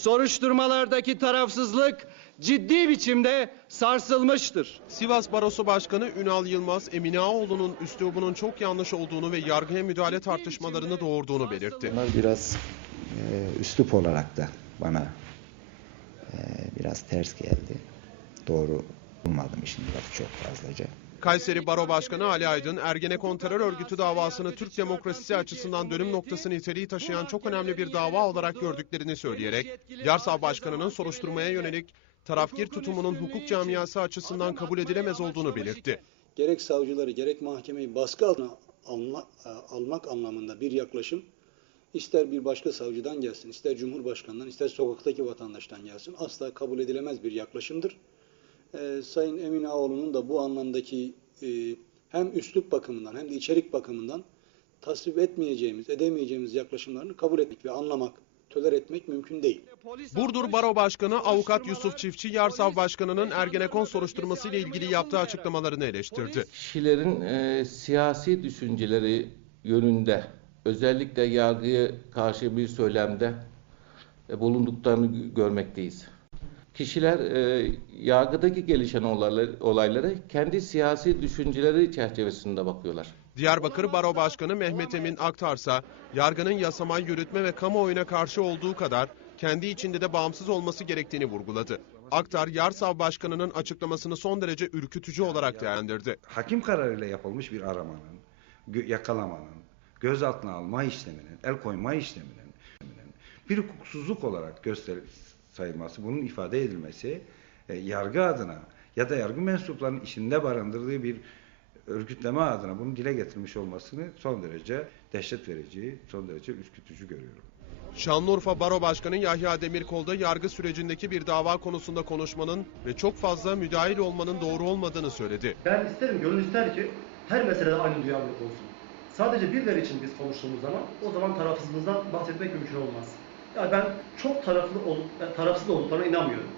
Soruşturmalardaki tarafsızlık ciddi biçimde sarsılmıştır. Sivas Barosu Başkanı Ünal Yılmaz, Emine Ağoğlu'nun üslubunun çok yanlış olduğunu ve yargıya müdahale tartışmalarını doğurduğunu belirtti. Bunlar biraz e, üslup olarak da bana e, biraz ters geldi. Doğru bulmadım işin lafı çok fazlaca. Kayseri Baro Başkanı Ali Aydın, Ergenekon terör örgütü davasını Türk demokrasisi açısından dönüm noktası niteliği taşıyan çok önemli bir dava olarak gördüklerini söyleyerek, Yarsav Başkanı'nın soruşturmaya yönelik tarafgir tutumunun hukuk camiası açısından kabul edilemez olduğunu belirtti. gerek savcıları gerek mahkemeyi baskı altına alma, almak anlamında bir yaklaşım ister bir başka savcıdan gelsin, ister Cumhurbaşkanı'ndan, ister sokaktaki vatandaştan gelsin asla kabul edilemez bir yaklaşımdır. Ee, Sayın Emin Ağoğlu'nun da bu anlamdaki e, hem üslup bakımından hem de içerik bakımından tasvip etmeyeceğimiz, edemeyeceğimiz yaklaşımlarını kabul etmek ve anlamak, töler etmek mümkün değil. Burdur Baro Başkanı Avukat Yusuf Çiftçi, Yarsav Başkanı'nın Ergenekon soruşturması ile ilgili yaptığı açıklamalarını eleştirdi. kişilerin e, siyasi düşünceleri yönünde özellikle yargıya karşı bir söylemde e, bulunduklarını gö- görmekteyiz. Kişiler e, yargıdaki gelişen olayları, olayları kendi siyasi düşünceleri çerçevesinde bakıyorlar. Diyarbakır Baro Başkanı Mehmet Emin Aktarsa, yargının yasama, yürütme ve kamuoyuna karşı olduğu kadar kendi içinde de bağımsız olması gerektiğini vurguladı. Aktar, Yarsav Başkanı'nın açıklamasını son derece ürkütücü olarak değerlendirdi. hakim kararıyla yapılmış bir aramanın, yakalamanın, gözaltına alma işleminin, el koyma işleminin bir hukuksuzluk olarak göster sayılması, bunun ifade edilmesi e, yargı adına ya da yargı mensuplarının içinde barındırdığı bir örgütleme adına bunu dile getirmiş olmasını son derece dehşet verici, son derece ürkütücü görüyorum. Şanlıurfa Baro Başkanı Yahya Demirkol da yargı sürecindeki bir dava konusunda konuşmanın ve çok fazla müdahil olmanın doğru olmadığını söyledi. Ben isterim, gönül ister ki her meselede aynı duyarlılık olsun. Sadece birileri için biz konuştuğumuz zaman o zaman tarafsızlığımızdan bahsetmek mümkün olmaz. Yani ben çok taraflı olup, yani tarafsız olduklarına inanmıyorum.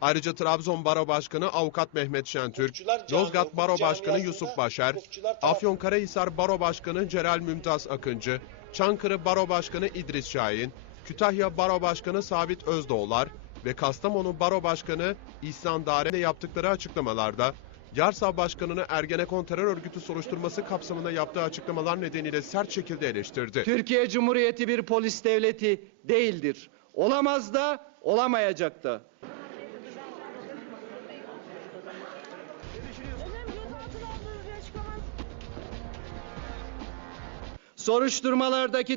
Ayrıca Trabzon Baro Başkanı Avukat Mehmet Şentürk, Yozgat Baro Başkanı Yusuf Başer, Afyonkarahisar Baro Başkanı Celal Mümtaz Akıncı, Çankırı Baro Başkanı İdris Şahin, Kütahya Baro Başkanı Sabit Özdoğlar ve Kastamonu Baro Başkanı İhsan Dare yaptıkları açıklamalarda Yarsav Başkanı'nı Ergenekon terör örgütü soruşturması kapsamında yaptığı açıklamalar nedeniyle sert şekilde eleştirdi. Türkiye Cumhuriyeti bir polis devleti değildir. Olamaz da olamayacak da. Soruşturmalardaki